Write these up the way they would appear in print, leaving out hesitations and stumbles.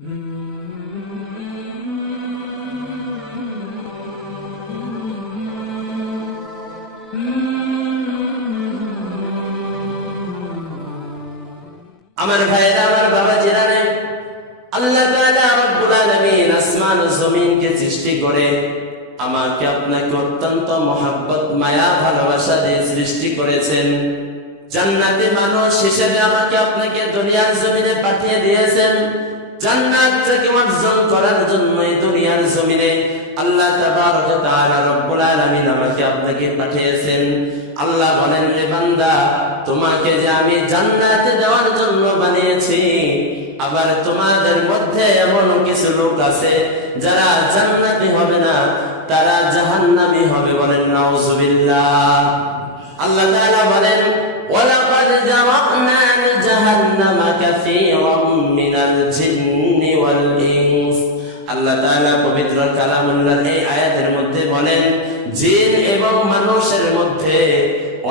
আমার ভাইরা, আমার বাবা জিরানে, আল্লাহ তাআলা রব্বুল আলামিন আসমান ও জমিনকে সৃষ্টি করে আমাকে আপনাকে অত্যন্ত মহব্বত, মায়া, ভালোবাসা দিয়ে সৃষ্টি করেছেন। জান্নাতে মানুষ হিসেবে আমাকে আপনাকে দুনিয়ার জমিনে পাঠিয়ে দিয়েছেন। জান্নাত থেকে অর্জন করার জন্য এই দুনিয়ার জমিনে আল্লাহ তাবারক ওয়া তাআলা রব্বুল আলামিন আমাকে আপনাকে পাঠিয়েছেন। আল্লাহ বলেন, রে বান্দা, তোমাকে যে আমি জান্নাতে দেওয়ার জন্য বানিয়েছি, আবার তোমাদের মধ্যে এমন কিছু লোক আছে যারা জান্নাতি হবে না, তারা জাহান্নামী হবে। বলেন নাউযুবিল্লাহ। আল্লাহ তাআলা বলেন, ওয়ালাকাদ জারা'না লিজাহান্নামা কাসীরাম মিনাল জিন্নি ওয়াল ইনস। আল্লাহ তাআলা পবিত্র কালামুল্লাহর এই আয়াতের মধ্যে বলেন, জিন এবং মানুষের মধ্যে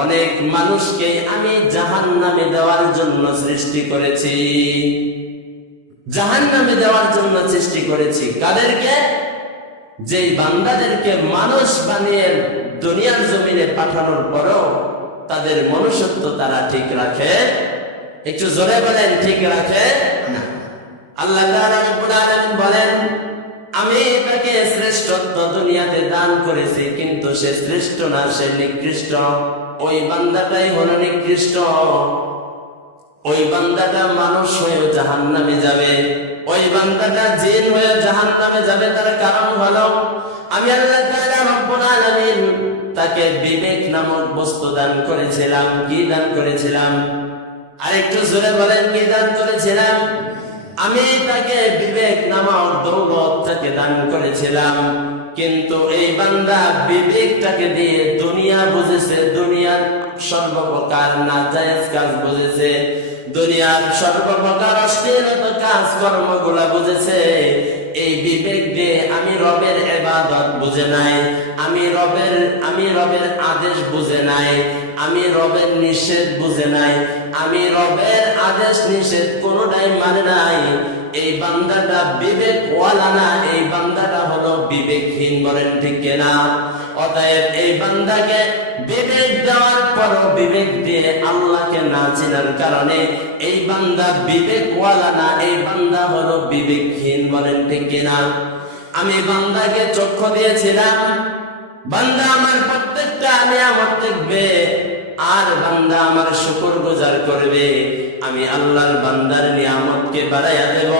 অনেক মানুষকে আমি জাহান্নামে দেওয়ার জন্য সৃষ্টি করেছি। জাহান্নামে দেওয়ার জন্য সৃষ্টি করেছি কাদেরকে? যেই বান্দাদেরকে মানুষ বানিয়ে দুনিয়ার জমিনে পাঠানোর পরও তাদের মনুষ্যত্ব তারা ঠিক রাখে। একটু জোরে বলেন, ঠিক রাখে না। আল্লাহ তাআলা রব্বুল আলামিন বলেন, আমি তাকে শ্রেষ্ঠত্ব দুনিয়াতে দান করেছি, কিন্তু সে শ্রেষ্ঠ না, সে নিকৃষ্ট। ওই বান্দাটাই হলো নিকৃষ্ট। ওই বান্দাটা মানুষ হয়ে জাহান্নামে যাবে, ওই বান্দাটা জিন হয়ে জাহান্নামে যাবে। তার কারণ হলো আমি আল্লাহ তাআলা রব্বুল আলামিন তাকে বিবেক নামক বস্তু দান করেছিলাম। কি দান করেছিলাম? আরেকটু জোরে বলেন, কি দান করেছিলাম? আমি তাকে বিবেক নামক দৌলত তাকে দান করেছিলাম। কিন্তু এই বান্দা বিবেকটাকে দিয়ে দুনিয়া বুঝেছে, দুনিয়ার সর্বপ্রকার নাজায়েজ কাজ বুঝেছে, দুনিয়ার সর্বপ্রকার অশ্লীল কাজ কর্মগুলা বুঝেছে। এই বিবেক দিয়ে আমি রবের ইবাদত বুঝে নাই, আমি রবের আদেশ বুঝে নাই, আমি রবের নিষেধ বুঝে নাই, আমি রবের আদেশ নিষেধ কোনটাই মানে নাই। এই বান্দাটা বিবেকওয়ালা না, এই বান্দাটা হলো বিবেকহীন। বলেন ঠিক কিনা? অতএব এই বান্দাকে বিবেক দেওয়ার পরও বিবেক দিয়ে আল্লাহকে না চেনার কারণে এই বান্দা বিবেকওয়ালা না, এই বান্দা হলো বিবেকহীন। বলেন ঠিক কিনা? আমি বান্দাকে চক্ষু দিয়েছিলাম, বান্দা আমার প্রত্যেকটা নিয়ামত দেখবে, আর বান্দা আমার শুকরগুজার করবে। আমি আল্লাহর বান্দার নিয়ামতকে বাড়াইয়া দেব।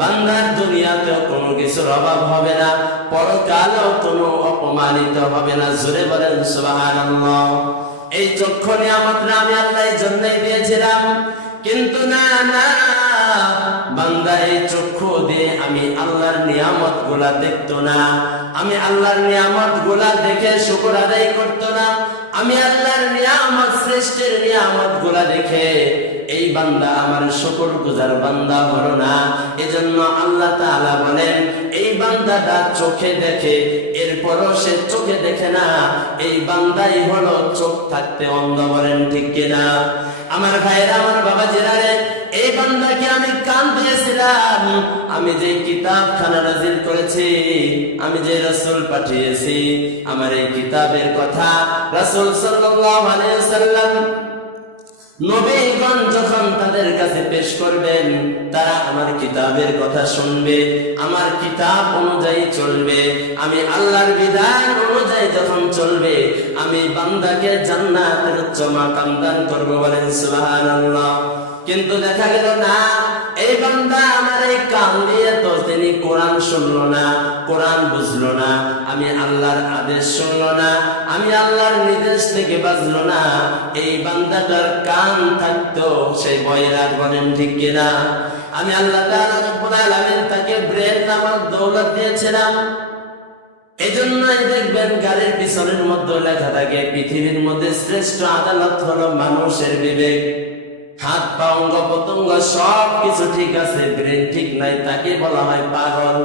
বান্দার দুনিয়াতেও কোনো কিছুর অভাব হবে না, পরকালেও কোনো অপমানিত হবে না। জোরে বলেন সুবহানাল্লাহ। এই চক্ষু নিয়ামতটা আমি আল্লাহ এই জন্যই দিয়েছিলাম। কিন্তু না, বান্দা এই চক্ষু দিয়ে আমি আল্লাহর নিয়ামত গুলা দেখতো না, আমি আল্লাহর নিয়ামত গুলা দেখে শুকর আদায় করতো না, আমি আল্লাহর নিয়ামত, শ্রেষ্ঠের নিয়ামত গুলা দেখে এই বান্দা আমার শুকরগুজার বান্দা হলো না। এজন্য আল্লাহ তাআলা বলেন, এই বান্দাটা চোখে দেখে, এরপরও সে চোখে দেখে না, এই বান্দাই হলো চোখ থাকতে অন্ধ। বলেন ঠিক কিনা? আমার ভাইরা, আমার বাবা জিরারে, এই বান্দাকে আমি কান দিয়েছিলাম। আমি যে কিতাবখানা নাযিল করেছি, আমি যে রাসূল পাঠিয়েছি, আমার এই কিতাবের কথা রাসূল সাল্লাল্লাহু আলাইহি ওয়াসাল্লাম নবীগণ যখন তাদের কাছে পেশ করবেন, তারা আমার কিতাবের কথা শুনবে, আমার কিতাব অনুযায়ী চলবে। আমি আল্লাহর বিধান অনুযায়ী যখন চলবে, আমি বান্দাকে জান্নাতের উচ্চ মাকাম দান করব। বলেন সুবহানাল্লাহ। কিন্তু দেখা গেল না, এই বান্দা আমার এই কান দিয়ে তো তিনি কোরআন শুনলো না, কোরআন বুঝলো না, আমি আল্লাহর আদেশ শুনলো না, আমি আল্লাহর নির্দেশ থেকে বাঁচলো না। এই বান্দাটার কান থাকতো, সেই বয়রা। বলেন ঠিক কিনা? আমি আল্লাহ তাআলা রব্বুল আলামিন তাকে ব্রেন নামক দৌলত দিয়েছিলাম। এজন্যই দেখবেন গাড়ির পিছনের মধ্যে লেখা থাকে, পৃথিবীর মধ্যে শ্রেষ্ঠ আদালত হলো মানুষের বিবেক। হাত পা অঙ্গ প্রত্যঙ্গ সব কিছু ঠিক আছে, ব্রেন ঠিক নাই, তাকে বলা হয় পাগল।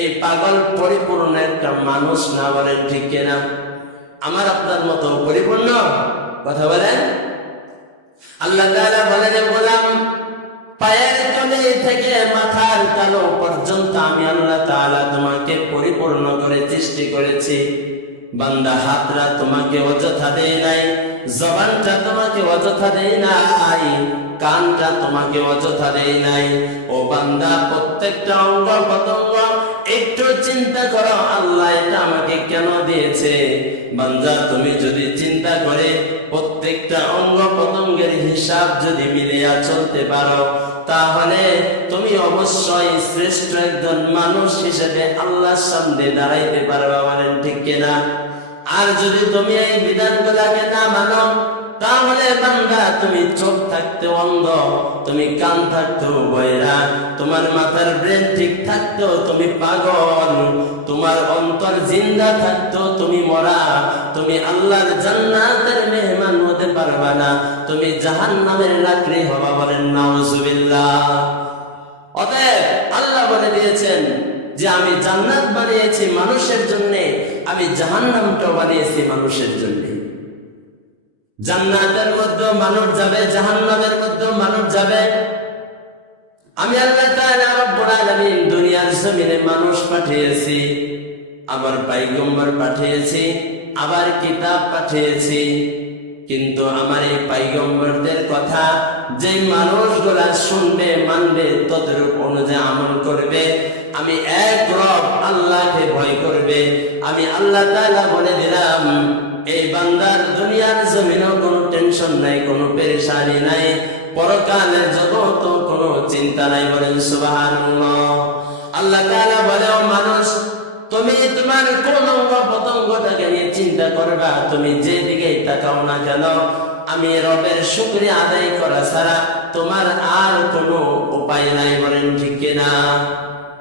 এই পাগল পরিপূর্ণ একটা মানুষ না। বলেন ঠিক কিনা? আমার আপনার মতো পরিপূর্ণ? কথা বলেন। আল্লাহ তাআলা বলেন, গোলাম পায়ের তলে থেকে মাথার তালু পর্যন্ত আমি আল্লাহ তাআলা তোমাকে পরিপূর্ণ করে সৃষ্টি করেছি। বান্দা, হাতরা তোমাকে অযথা দেয় নাই, জবানটা তোমাকে অযথা দেয় নাই, কানটা তোমাকে অযথা দেয় নাই। ও বান্দা, প্রত্যেকটা অঙ্গ প্রত্যঙ্গ একটু চিন্তা করো, আল্লাহ এটা আমাকে কেন দিয়েছে। বান্দা, তুমি যদি চিন্তা করে প্রত্যেকটা অঙ্গ প্রত্যঙ্গের হিসাব যদি মিলিয়ে চলতে পারো, তাহলে তুমি অবশ্যই শ্রেষ্ঠ একজন মানুষ হিসেবে আল্লাহর সামনে দাঁড়াইতে পারবে। বলেন ঠিক কিনা? আর যদি তুমি এই বিধানগুলোকে না মানো, তাহলে বান্দা, তুমি চোখ থাকতে অন্ধ, তুমি কান থাকতেও বয়রা, তোমার মাথার ব্রেন ঠিক থাকতেও তুমি পাগল, তোমার অন্তর জিন্দা থাকতেও তুমি মরা, তুমি আল্লাহর জান্নাতের মেহমান হতে পারবা না, তুমি জাহান্নামের লাকড়ি হবা। বলেন নাউজুবিল্লাহ। অতএব আল্লাহ বলে দিয়েছেন যে আমি জান্নাত বানিয়েছি মানুষের জন্য, আমি জাহান্নামটাও বানিয়েছি মানুষের জন্য। জান্নাতের মধ্যে মানুষ যাবে, জাহান্নামের মধ্যে মানুষ যাবে। আমি আল্লাহ তাআলা রব্বুল আলামিন দুনিয়ার জমিনে মানুষ পাঠিয়েছি, আবার পয়গম্বর পাঠিয়েছি, আবার কিতাব পাঠিয়েছি। কিন্তু আমার এই পয়গম্বরদের কথা যে মানুষগুলা শুনবে, মানবে, তাদের অনুযায়ী আমল করবে, আমি এক রব আল্লাহকে ভয় করবে, আমি আল্লাহ তাআলা বলে দিলাম, এই বান্দার দুনিয়ার জমিনেও কোনো টেনশন নাই, কোনো পেরেশানি নাই, পরকালের জগত কোনো চিন্তা নাই। বলেন সুবহানাল্লাহ। আল্লাহ তাআলা বলে, ও মানুষ, তুমি তোমার কোন অঙ্গ প্রত্যঙ্গটাকে নিয়ে চিন্তা করবা, তুমি যেদিকেই তাকাও না কেন, আমি রবের শুকরিয়া আদায় করা ছাড়া তোমার আর কোনো উপায় নাই। বলেন ঠিক কিনা?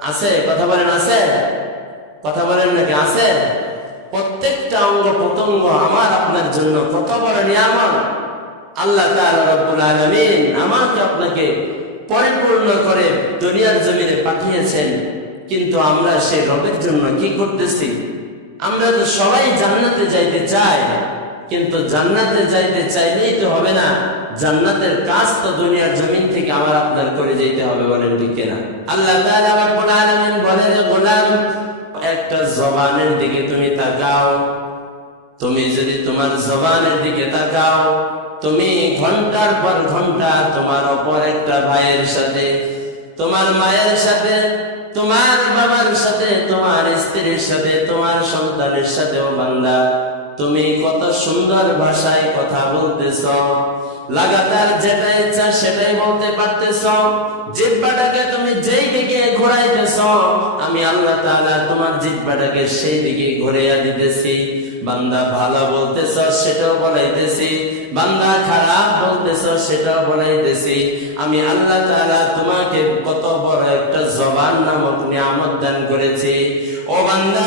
আছে? কথা বলেন আছে? কথা বলেন নাকি? আছে? প্রত্যেকটা অঙ্গ প্রত্যঙ্গ আমার আপনার জন্য কত বড় নিয়ামত। আল্লাহ তাআলা রব্বুল আলামিন আমাকে আপনাকে পরিপূর্ণ করে দুনিয়ার জমিনে পাঠিয়েছেন, কিন্তু আমরা সেই রবের জন্য কি করতেছি? আমরা তো সবাই জান্নাতে যাইতে চাই, কিন্তু জান্নাতে যাইতে চাইলেই তো হবে না, জান্নাতের কাজ তো দুনিয়ার জমিন থেকে আমার আপনার করে যেতে হবে। বলেন ঠিক কিনা? আল্লাহ তাআলা রব্বুল আলামিন বলেন, গোলাম, একটা জবানের দিকে তুমি তাকাও, তুমি যদি তোমার জবানের দিকে তাকাও, তুমি ঘন্টার পর ঘন্টা তোমার অপর একটা ভাইয়ের সাথে, তোমার মায়ের সাথে, তোমার বাবার সাথে, তোমার স্ত্রীর সাথে, তোমার সন্তানের সাথেও বান্দা, তুমি কত সুন্দর ভাষায় কথা বলতেছ, লাগাতার যেটা ইচ্ছা সেটাই বলতে পারতেছ, জিহ্বাটাকে তুমি যেই দিকে ঘোরাইতেছ, আমি আল্লাহ তাআলা তোমার জিহ্বাটাকে সেই দিকে ঘুরাইয়া দিতেছি। বান্দা ভালো বলতেছ সেটাও বলাইতেছি, বান্দা খারাপ বলতেছ সেটাও বলাইতেছি। আমি আল্লাহ তাআলা তোমাকে কত বড় একটা জবান নামক নিয়ামত দান করেছি। ও বান্দা,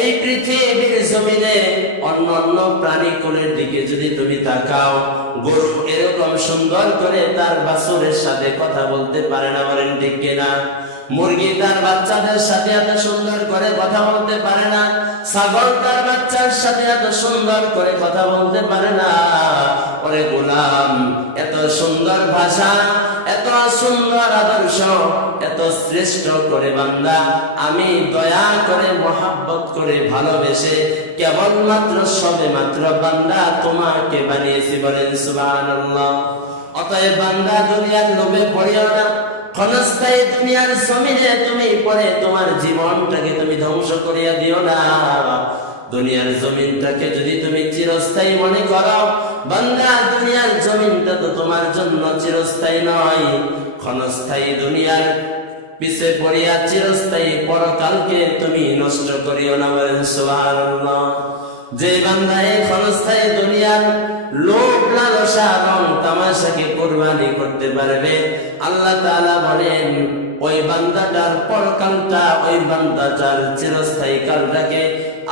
এই পৃথিবীর জমিনে অন্য অন্য প্রাণীকুলের দিকে যদি তুমি তাকাও, গরু এরকম সুন্দর করে তার বাছুরের সাথে কথা বলতে পারে না। বলেন ঠিক কিনা? মুরগি তার বাচ্চাদের সাথে এত সুন্দর করে কথা বলতে পারে না, ছাগল তার বাচ্চার সাথে এত সুন্দর করে কথা বলতে পারে না। ওরে গোলাম, এত সুন্দর ভাষা, এত সুন্দর আদর্শ, এত শ্রেষ্ঠ করে বান্দা আমি দয়া করে, মহাব্বত করে, ভালোবেসে কেবলমাত্র সবে মাত্র বান্দা তোমাকে বানিয়েছি। বলেন সুবহানাল্লাহ। অতএব বান্দা, দুনিয়ার লোভে পড়িও না, ক্ষণস্থায়ী দুনিয়ার জমিনে তুমি পড়ে তোমার জীবনটাকে তুমি ধ্বংস করিয়া দিও না। দুনিয়ার জমিনটাকে যদি তুমি চিরস্থায়ী মনে করো, বান্দা, দুনিয়ার জমিনটা তো তোমার জন্য চিরস্থায়ী নয়। ক্ষণস্থায়ী দুনিয়ার পিছে পড়িয়া চিরস্থায়ী পরকালকে তুমি নষ্ট করিও না। বলেন সুবহানাল্লাহ। যে বান্দা এই ক্ষণস্থায়ী দুনিয়ার লোভ, লালসা, রং তামাশাকে কুরবানি করতে পারবে, আল্লাহ তাআলা বলেন ওই বান্দাটার পরকালটা, ওই বান্দাটার চিরস্থায়ী কালটাকে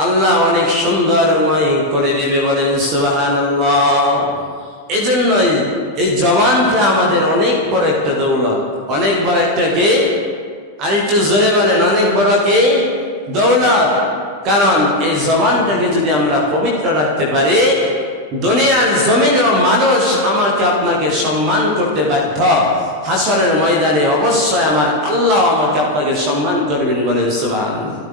আল্লাহ অনেক সুন্দরময় করে দিবে। বলেন সুবহানাল্লাহ। এজন্যই এই জবানটা আমাদের অনেক বড় একটা দৌলত, অনেক বড় একটা কি, আর একটু জোরে বলেন, অনেক বড় কি দৌলত। কারণ এই জবানটাকে যদি আমরা পবিত্র রাখতে পারি, দুনিয়ার জমিনেও মানুষ আমাকে আপনাকে সম্মান করতে বাধ্য। হাসরের ময়দানে অবশ্যই আমার আল্লাহ আমাকে আপনাকে সম্মান করবেন, বলেন সুবহানাল্লাহ।